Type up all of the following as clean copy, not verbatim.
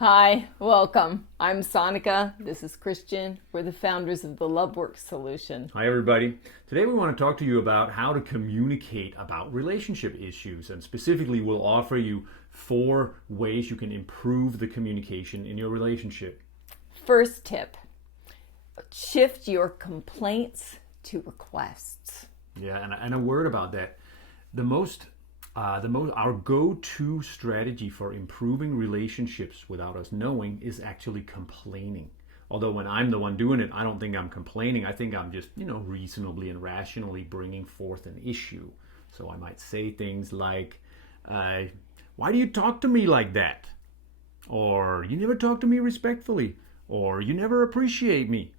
Hi, welcome. I'm Sonica. This is Christian. We're the founders of the LoveWorks solution. Hi, everybody. Today we want to talk to you about how to communicate about relationship issues, and specifically we'll offer you 4 ways you can improve the communication in your relationship. First tip, shift your complaints to requests. Yeah, and a word about that. Our go-to strategy for improving relationships without us knowing is actually complaining. Although when I'm the one doing it, I don't think I'm complaining. I think I'm just, reasonably and rationally bringing forth an issue. So I might say things like, why do you talk to me like that? Or you never talk to me respectfully. Or you never appreciate me.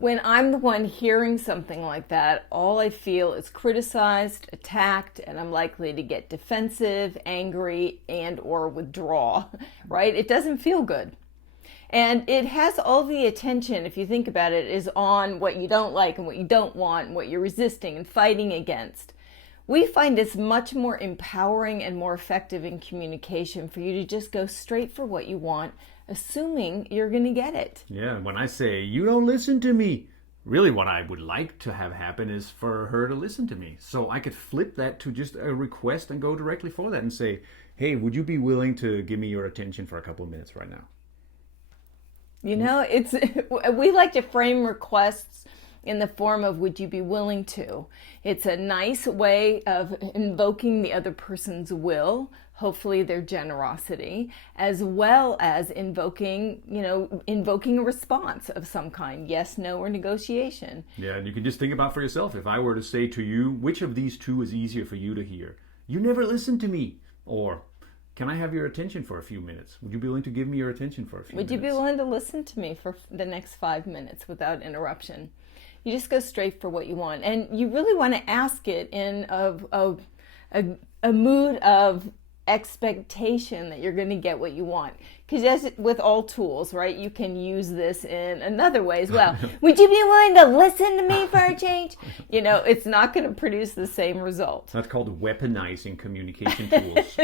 When I'm the one hearing something like that, all I feel is criticized, attacked, and I'm likely to get defensive, angry, and or withdraw, right? It doesn't feel good. And it has all the attention, if you think about it, is on what you don't like and what you don't want and what you're resisting and fighting against. We find it's much more empowering and more effective in communication for you to just go straight for what you want, assuming you're going to get it. Yeah, when I say, you don't listen to me, really what I would like to have happen is for her to listen to me. So I could flip that to just a request and go directly for that and say, hey, would you be willing to give me your attention for a couple of minutes right now? We like to frame requests in the form of would you be willing to. It's a nice way of invoking the other person's will, hopefully their generosity, as well as invoking a response of some kind, yes, no, or negotiation. Yeah, and you can just think about for yourself, if I were to say to you, which of these 2 is easier for you to hear? You never listen to me. Or, can I have your attention for a few minutes? Would you be willing to give me your attention for a few minutes? Would you be willing to listen to me for the next 5 minutes without interruption? You just go straight for what you want. And you really want to ask it in a mood of expectation that you're going to get what you want. Because as with all tools, right, you can use this in another way as well. Would you be willing to listen to me for a change? It's not going to produce the same result. That's called weaponizing communication tools.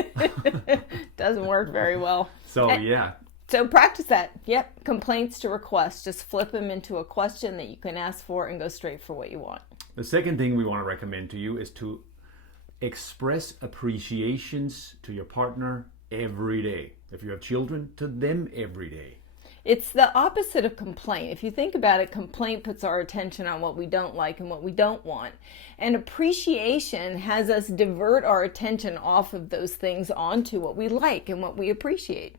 Doesn't work very well. So practice that. Yep. Complaints to requests. Just flip them into a question that you can ask for and go straight for what you want. The second thing we want to recommend to you is to express appreciations to your partner every day. If you have children, to them every day. It's the opposite of complaint. If you think about it, complaint puts our attention on what we don't like and what we don't want. And appreciation has us divert our attention off of those things onto what we like and what we appreciate.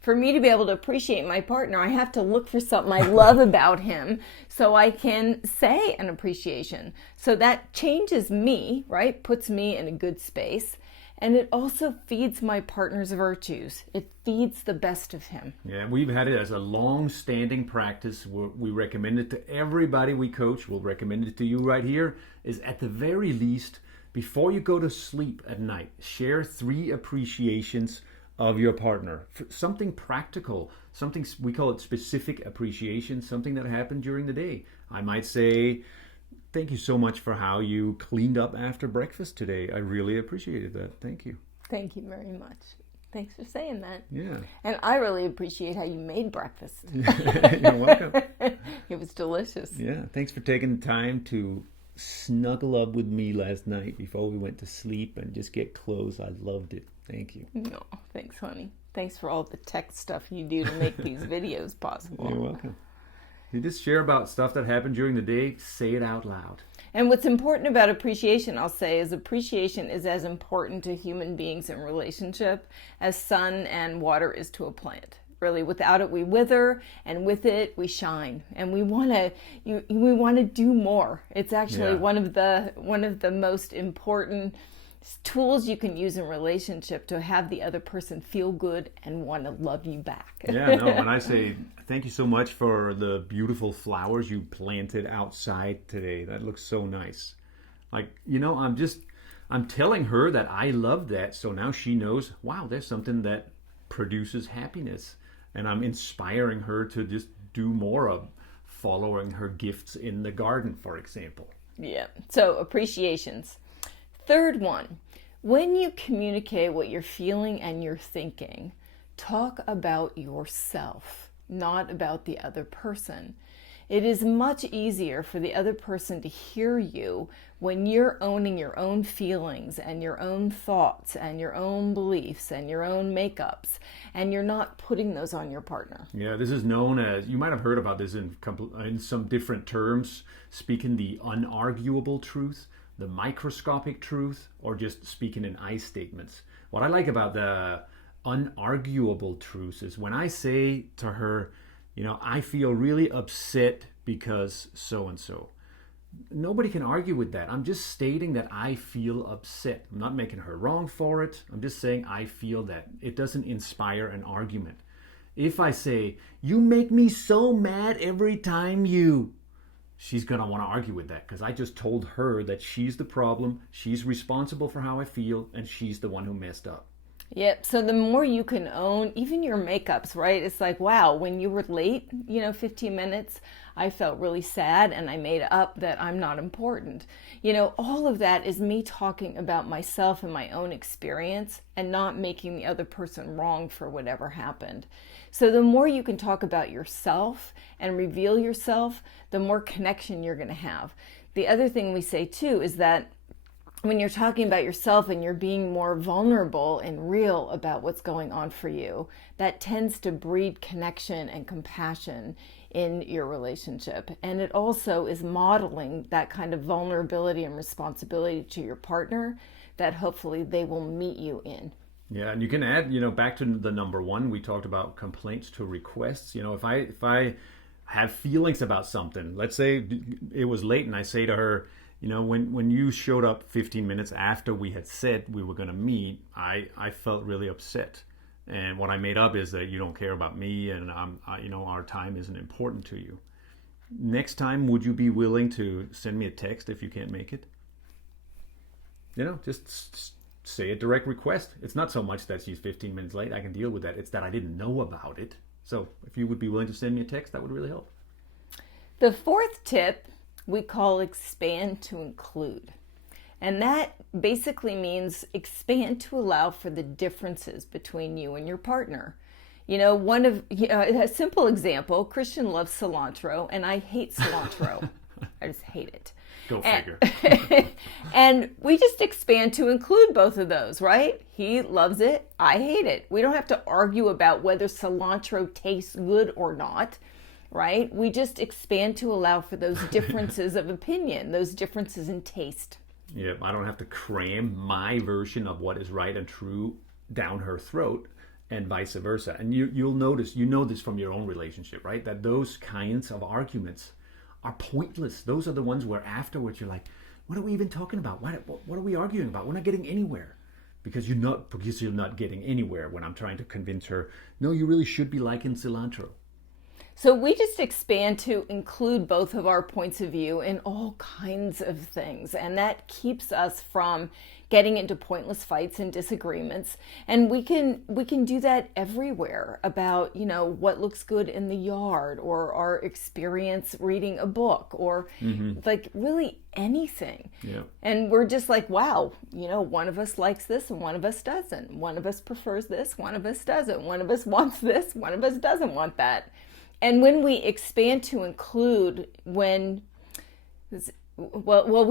For me to be able to appreciate my partner, I have to look for something I love about him so I can say an appreciation. So that changes me, right? Puts me in a good space. And it also feeds my partner's virtues. It feeds the best of him. Yeah, we've had it as a long-standing practice. We recommend it to everybody we coach. We'll recommend it to you right here. Is at the very least, before you go to sleep at night, share 3 appreciations of your partner. Something practical, something, we call it specific appreciation, something that happened during the day. I might say, thank you so much for how you cleaned up after breakfast today. I really appreciated that. Thank you. Thank you very much. Thanks for saying that. Yeah. And I really appreciate how you made breakfast. You're welcome. It was delicious. Yeah. Thanks for taking the time to snuggle up with me last night before we went to sleep and just get close. I loved it. Thank you. No, thanks, honey. Thanks for all the tech stuff you do to make these videos possible. You're welcome. You just share about stuff that happened during the day. Say it out loud. And what's important about appreciation, I'll say, is appreciation is as important to human beings in relationship as sun and water is to a plant. Really, without it we wither, and with it we shine. And we want to do more. It's actually one of the most important tools you can use in relationship to have the other person feel good and want to love you back. Yeah, no, when I say thank you so much for the beautiful flowers you planted outside today, that looks so nice. I'm telling her that I love that, so now she knows, wow, there's something that produces happiness. And I'm inspiring her to just do more of following her gifts in the garden, for example. Yeah, so appreciations. Third one, when you communicate what you're feeling and you're thinking, talk about yourself, not about the other person. It is much easier for the other person to hear you when you're owning your own feelings and your own thoughts and your own beliefs and your own makeups, and you're not putting those on your partner. Yeah, this is known as, you might have heard about this in some different terms, speaking the unarguable truth, the microscopic truth, or just speaking in I statements. What I like about the unarguable truths is when I say to her, I feel really upset because so and so. Nobody can argue with that. I'm just stating that I feel upset. I'm not making her wrong for it. I'm just saying I feel that. It doesn't inspire an argument. If I say, you make me so mad every time she's going to want to argue with that because I just told her that she's the problem, she's responsible for how I feel, and she's the one who messed up. Yep. So the more you can own, even your makeups, right? It's like, wow, when you were late, 15 minutes, I felt really sad and I made up that I'm not important. All of that is me talking about myself and my own experience and not making the other person wrong for whatever happened. So the more you can talk about yourself and reveal yourself, the more connection you're going to have. The other thing we say too is that when you're talking about yourself and you're being more vulnerable and real about what's going on for you, that tends to breed connection and compassion in your relationship. And it also is modeling that kind of vulnerability and responsibility to your partner that hopefully they will meet you in. Yeah, and you can add, back to the number one, we talked about complaints to requests. If I have feelings about something, let's say it was late and I say to her, when you showed up 15 minutes after we had said we were going to meet, I felt really upset. And what I made up is that you don't care about me and our time isn't important to you. Next time, would you be willing to send me a text if you can't make it? Just say a direct request. It's not so much that she's 15 minutes late. I can deal with that. It's that I didn't know about it. So if you would be willing to send me a text, that would really help. The fourth tip we call expand to include. And that basically means expand to allow for the differences between you and your partner. A simple example, Christian loves cilantro and I hate cilantro. I just hate it. Go figure. And we just expand to include both of those, right? He loves it, I hate it. We don't have to argue about whether cilantro tastes good or not. Right? We just expand to allow for those differences of opinion, those differences in taste. Yeah, I don't have to cram my version of what is right and true down her throat and vice versa. And you'll notice, this from your own relationship, right? That those kinds of arguments are pointless. Those are the ones where afterwards you're like, what are we even talking about? What are we arguing about? We're not getting anywhere. Because you're not getting anywhere when I'm trying to convince her, no, you really should be liking cilantro. So we just expand to include both of our points of view in all kinds of things. And that keeps us from getting into pointless fights and disagreements. And we can do that everywhere about, what looks good in the yard or our experience reading a book or like really anything. Yeah. And we're just like, wow, one of us likes this and one of us doesn't. One of us prefers this, one of us doesn't. One of us wants this, one of us doesn't want that. And when we expand to include, we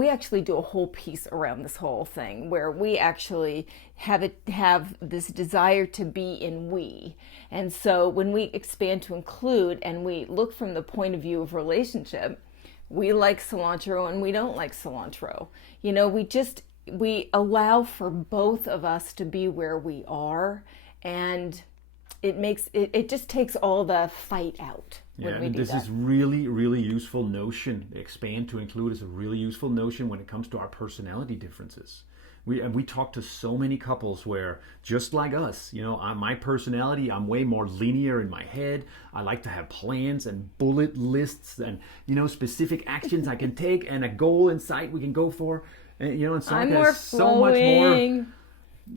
actually do a whole piece around this whole thing where we actually have this desire to be in we. And so when we expand to include and we look from the point of view of relationship, we like cilantro and we don't like cilantro. We allow for both of us to be where we are, and it just takes all the fight out when we do that. This is really, really useful notion. Expand to include is a really useful notion when it comes to our personality differences. We talk to so many couples where, just like us, my personality, I'm way more linear in my head. I like to have plans and bullet lists and, specific actions I can take and a goal in sight we can go for. And, and Sarka is so much more...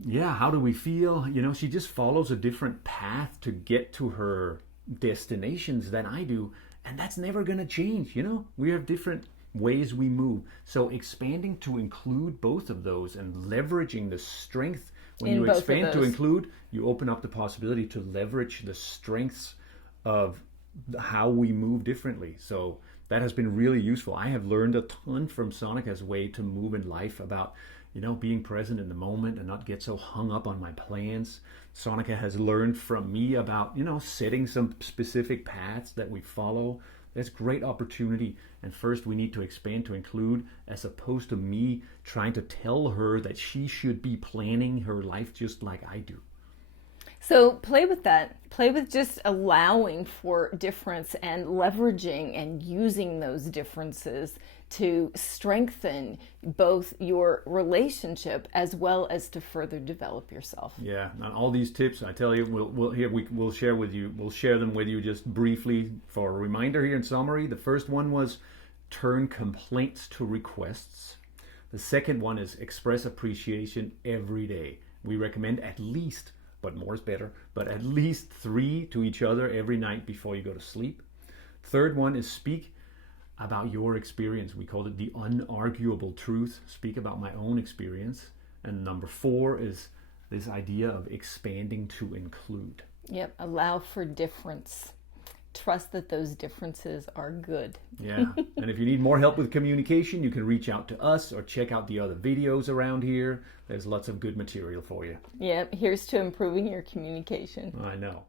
Yeah, how do we feel? She just follows a different path to get to her destinations than I do. And that's never going to change, We have different ways we move. So expanding to include both of those and leveraging the strength When In you both of expand to those. include, you open up the possibility to leverage the strengths of how we move differently. So that has been really useful. I have learned a ton from Sonica's way to move in life about, being present in the moment and not get so hung up on my plans. Sonica has learned from me about, setting some specific paths that we follow. That's great opportunity. And first we need to expand to include, as opposed to me trying to tell her that she should be planning her life just like I do. So play with that. Play with just allowing for difference and leveraging and using those differences to strengthen both your relationship as well as to further develop yourself. Yeah, and all these tips, I tell you, we'll share with you. We'll share them with you just briefly for a reminder here in summary. The first one was turn complaints to requests. The second one is express appreciation every day. We recommend at least, but more is better, but at least 3 to each other every night before you go to sleep. Third one is speak about your experience. We call it the unarguable truth. Speak about my own experience. And number 4 is this idea of expanding to include. Yep, allow for difference. Trust that those differences are good. Yeah, and if you need more help with communication, you can reach out to us or check out the other videos around here. There's lots of good material for you. Yep, here's to improving your communication. I know.